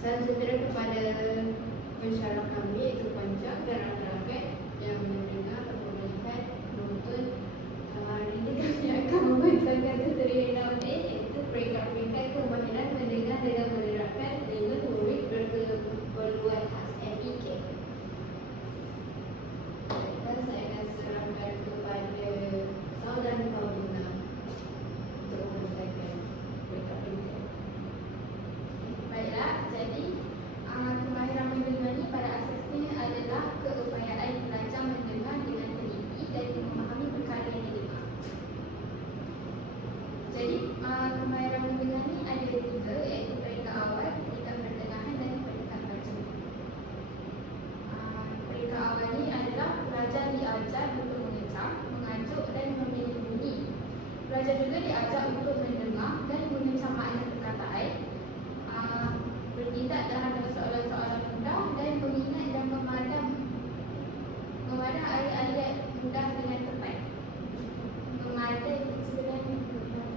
Salam sejahtera kepada pensyarah kami, iaitu Panca dan rakan-rakan yang mendengar atau melihat menonton. Hari ini kami akan membacakan tutorial 6A, iaitu peringkat-peringkat kemahiran mendengar dengan menerapkan 5 murid berkeperluan khas FEK. Dan saya akan serahkan kepada Saul dan Paulina untuk membacakan peringkat-peringkat. Baiklah, jadi kemahiran mendengar ni pada asasnya adalah keupayaan pelajar mendengar dengan teliti dan memahami perkara yang didengar. Jadi kemahiran mendengar ni ada 3, iaitu peringkat awal, peringkat pertengahan dan peringkat baca. Peringkat awal ni adalah pelajar diajar untuk mengecam, mengajuk dan memilih bunyi. Pelajar juga diajar untuk mendengar dan mengecam makna perkataan, bertindak terhadap soalan-soalan mudah dan mengingat dan memadam ayat-ayat mudah dengan tepat. Memadam sebenarnya baiklah,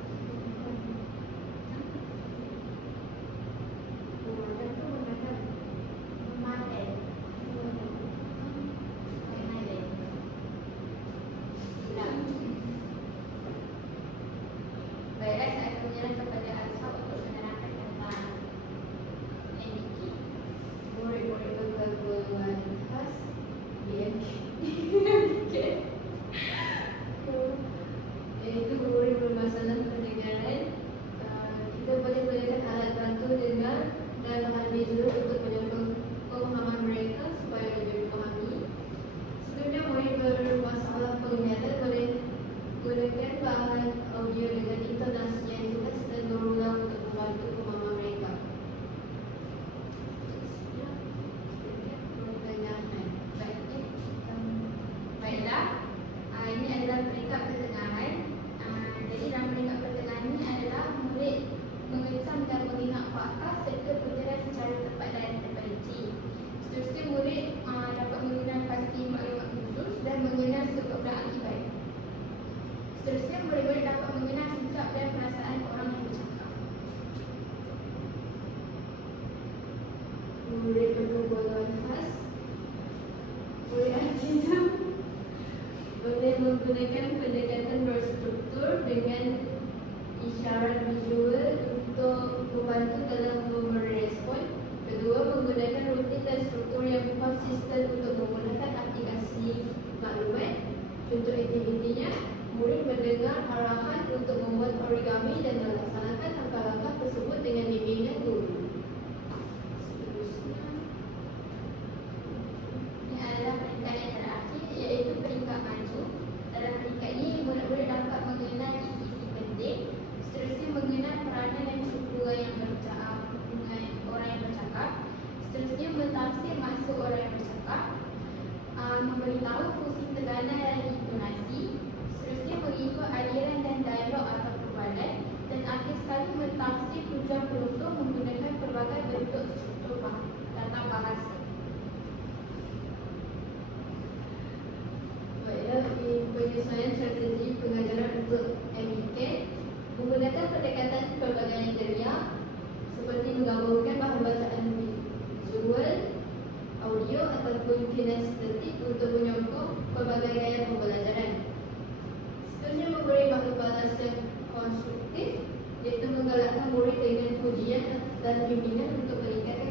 saya akan menyerahkan kepada Alsa untuk menerangkan tentang NDK. Murid-murid berkeperluan khas BMK. Iaitu murid bermasalah pendengaran. Kita boleh gunakan alat bantu dengar dan bahan visual untuk menyokong pemahaman mereka supaya lebih memahami. Sebelumnya, murid bermasalah penglihatan boleh gunakan bahan audio dengan intonasi yang jelas dan berulang untuk membantu pemahaman mereka. Baiklah, ini adalah peringkat pertengahan. Jadi dalam peringkat pertengahan ini adalah murid mengecam dan mengingat fakta serta berjalan secara tepat dan terperinci. Seterusnya, murid dapat mengenal pasti maklumat khusus dan mengenal sebab dan akibat. Seterusnya, murid-murid dapat mengenal sikap dan perasaan orang yang bercakap. Murid berkeperluan khas, murid autism boleh menggunakan pendekatan berstruktur dengan isyarat visual untuk membantu dalam memberi respon. Kedua, menggunakan rutin dan struktur yang konsisten untuk menggunakan aplikasi maklumat. Contoh aktivitinya, murid mendengar arahan untuk membuat origami dan melaksanakan langkah-langkah tersebut dengan bimbingan guru. Ini adalah peringkat yang terakhir, iaitu peringkat maju. Dalam peringkat ini, murid-murid dapat mengenal isi-isi penting. Seterusnya, mengenal peranan dan struktur yang orang yang bercakap. Seterusnya, mentafsir maksud orang yang bercakap, memberitahu fungsi tekanan dan intonasi. Seterusnya, mengikut aliran dan dialog atau perbualan. Dan akhir sekali, mentafsir tujuan penonton menggunakan pelbagai bentuk struktur tata bahasa. Baiklah, penyesuaian strategi pengajaran untuk MEK menggunakan pendekatan pelbagai geria seperti menggabungkan bahan bacaan visual, audio ataupun kinestetik untuk menyokong pelbagai gaya pembelajaran. Seterusnya, memberi makhluk balas yang konstruktif, iaitu menggalakkan murid dengan pujian dan bimbingan untuk meningkatkan